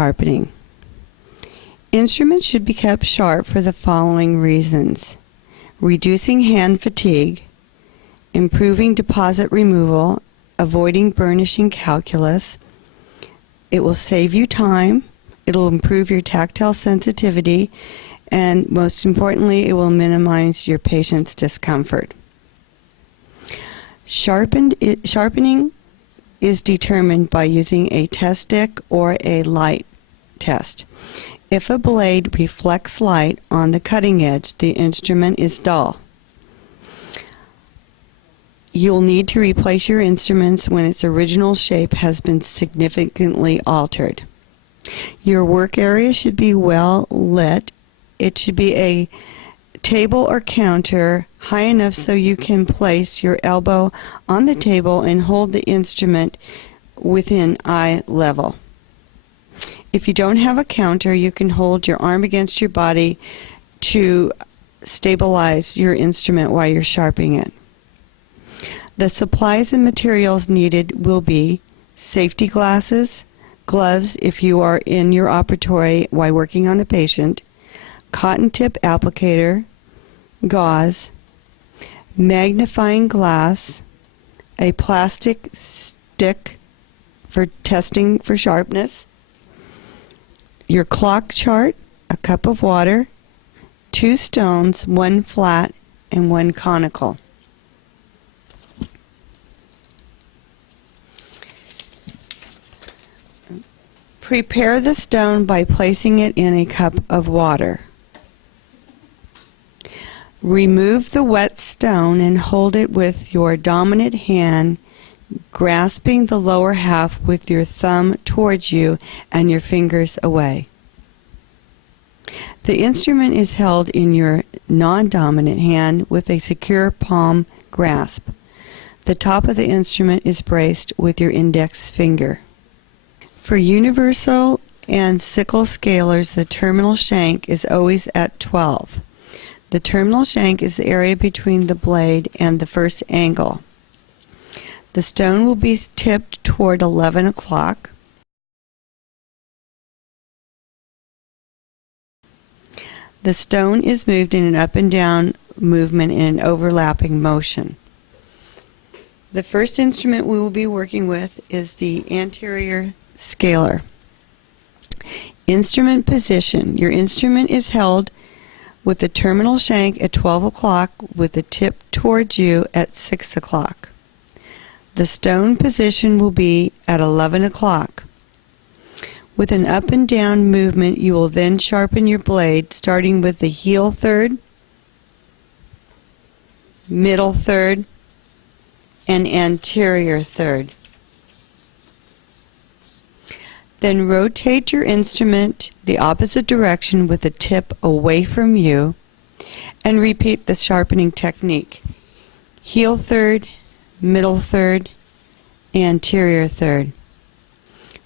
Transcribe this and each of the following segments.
Sharpening. Instruments should be kept sharp for the following reasons: reducing hand fatigue, improving deposit removal, avoiding burnishing calculus. It will save you time, it will improve your tactile sensitivity, and most importantly, it will minimize your patient's discomfort. Sharpening is determined by using a test stick or a light test. If a blade reflects light on the cutting edge, the instrument is dull. You'll need to replace your instruments when its original shape has been significantly altered. Your work area should be well lit. It should be a table or counter high enough so you can place your elbow on the table and hold the instrument within eye level. If you don't have a counter, you can hold your arm against your body to stabilize your instrument while you're sharpening it. The supplies and materials needed will be safety glasses, gloves if you are in your operatory while working on a patient, cotton tip applicator, gauze, magnifying glass, a plastic stick for testing for sharpness, your clock chart, a cup of water, 2 stones, 1 flat and 1 conical. Prepare the stone by placing it in a cup of water. Remove the wet stone and hold it with your dominant hand, grasping the lower half with your thumb towards you and your fingers away. The instrument is held in your non-dominant hand with a secure palm grasp. The top of the instrument is braced with your index finger. For universal and sickle scalers, the terminal shank is always at 12. The terminal shank is the area between the blade and the first angle. The stone will be tipped toward 11 o'clock. The stone is moved in an up and down movement in an overlapping motion. The first instrument we will be working with is the anterior scaler. Instrument position. Your instrument is held with the terminal shank at 12 o'clock with the tip towards you at 6 o'clock. The stone position will be at 11 o'clock. With an up and down movement, you will then sharpen your blade, starting with the heel third, middle third, and anterior third. Then rotate your instrument the opposite direction with the tip away from you and repeat the sharpening technique. Heel third, middle third, anterior third.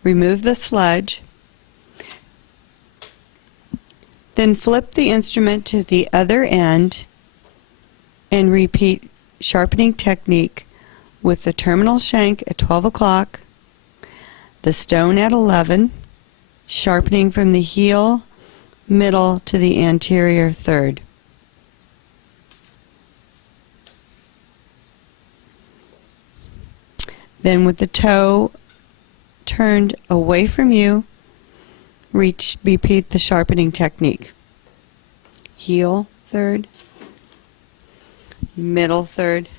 Remove the sludge. Then flip the instrument to the other end and repeat sharpening technique with the terminal shank at 12 o'clock, the stone at 11, sharpening from the heel, middle to the anterior third. Then with the toe turned away from you, repeat the sharpening technique. Heel third, middle third,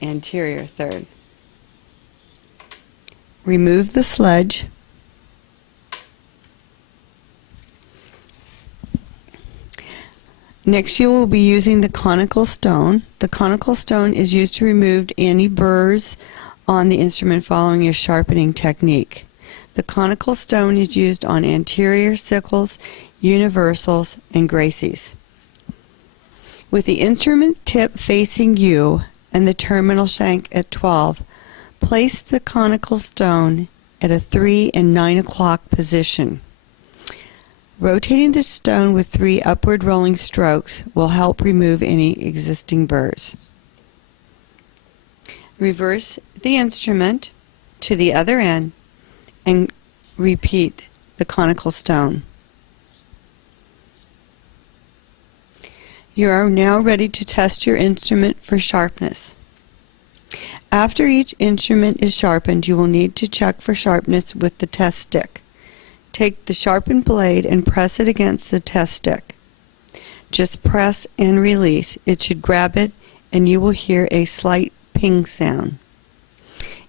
anterior third. Remove the sludge. Next, you will be using the conical stone. The conical stone is used to remove any burrs on the instrument following your sharpening technique. The conical stone is used on anterior sickles, universals, and Gracies. With the instrument tip facing you and the terminal shank at 12, place the conical stone at a 3 and 9 o'clock position. Rotating the stone with 3 upward rolling strokes will help remove any existing burrs. Reverse the instrument to the other end and repeat the conical stone. You are now ready to test your instrument for sharpness. After each instrument is sharpened, you will need to check for sharpness with the test stick. Take the sharpened blade and press it against the test stick. Just press and release. It should grab it and you will hear a slight ping sound.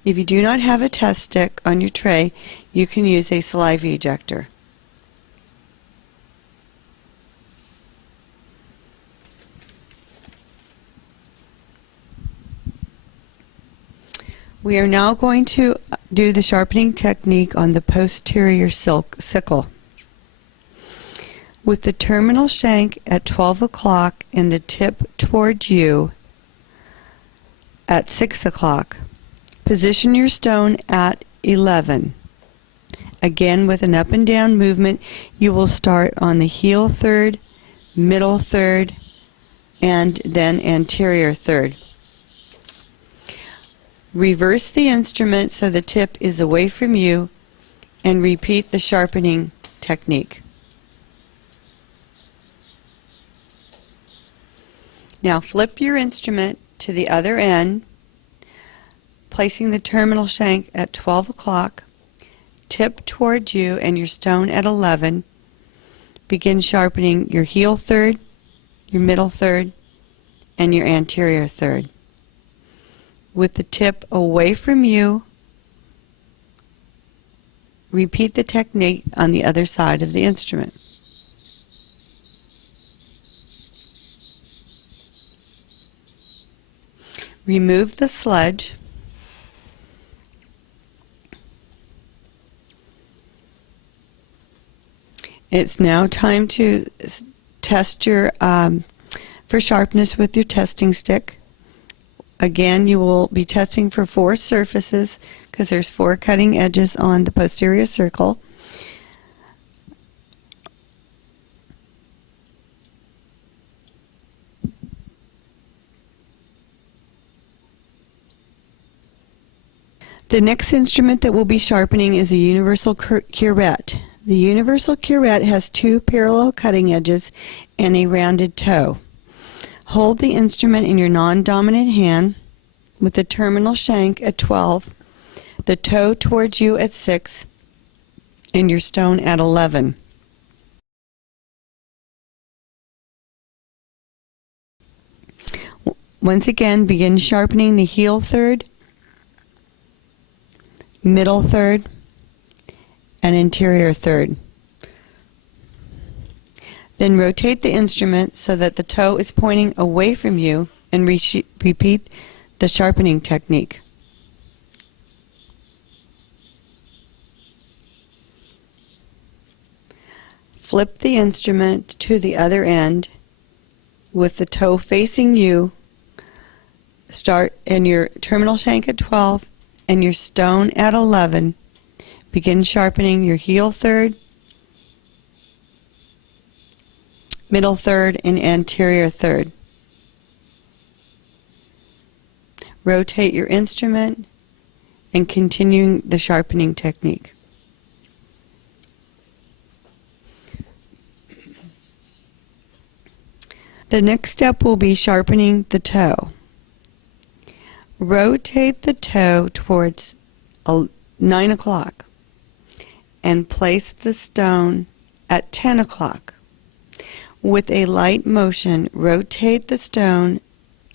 If you do not have a test stick on your tray, you can use a saliva ejector. We are now going to do the sharpening technique on the posterior sickle. With the terminal shank at 12 o'clock and the tip toward you at 6 o'clock, position your stone at 11. Again, with an up and down movement, you will start on the heel third, middle third, and then anterior third. Reverse the instrument so the tip is away from you and repeat the sharpening technique. Now flip your instrument to the other end, placing the terminal shank at 12 o'clock, tip toward you and your stone at 11. Begin sharpening your heel third, your middle third, and your anterior third. With the tip away from you, repeat the technique on the other side of the instrument. Remove the sledge. It's now time to test your for sharpness with your testing stick. Again, you will be testing for 4 surfaces because there's 4 cutting edges on the posterior circle. The next instrument that we'll be sharpening is a universal curette. The universal curette has 2 parallel cutting edges and a rounded toe. Hold the instrument in your non-dominant hand with the terminal shank at 12, the toe towards you at 6, and your stone at 11. Once again, begin sharpening the heel third, middle third, and interior third. Then rotate the instrument so that the toe is pointing away from you and repeat the sharpening technique. Flip the instrument to the other end with the toe facing you. Start in your terminal shank at 12 and your stone at 11. Begin sharpening your heel third, middle third, and anterior third. Rotate your instrument and continuing the sharpening technique. The next step will be sharpening the toe. Rotate the toe towards 9 o'clock and place the stone at 10 o'clock. With a light motion, rotate the stone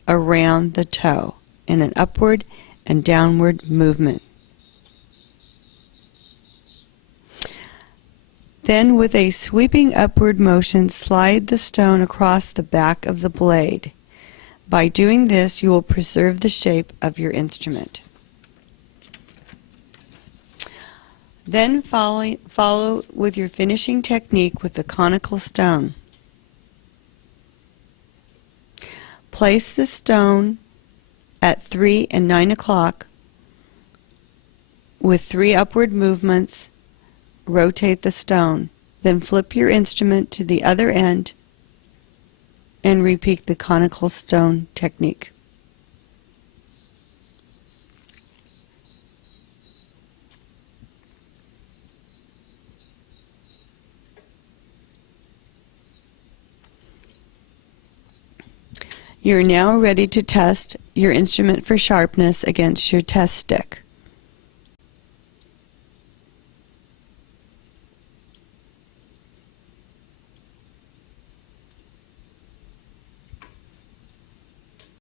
around the toe in an upward and downward movement. Then, with a sweeping upward motion, slide the stone across the back of the blade. By doing this, you will preserve the shape of your instrument. Then follow with your finishing technique with the conical stone. Place the stone at 3 and 9 o'clock with 3 upward movements. Rotate the stone. Then flip your instrument to the other end and repeat the conical stone technique. You're now ready to test your instrument for sharpness against your test stick.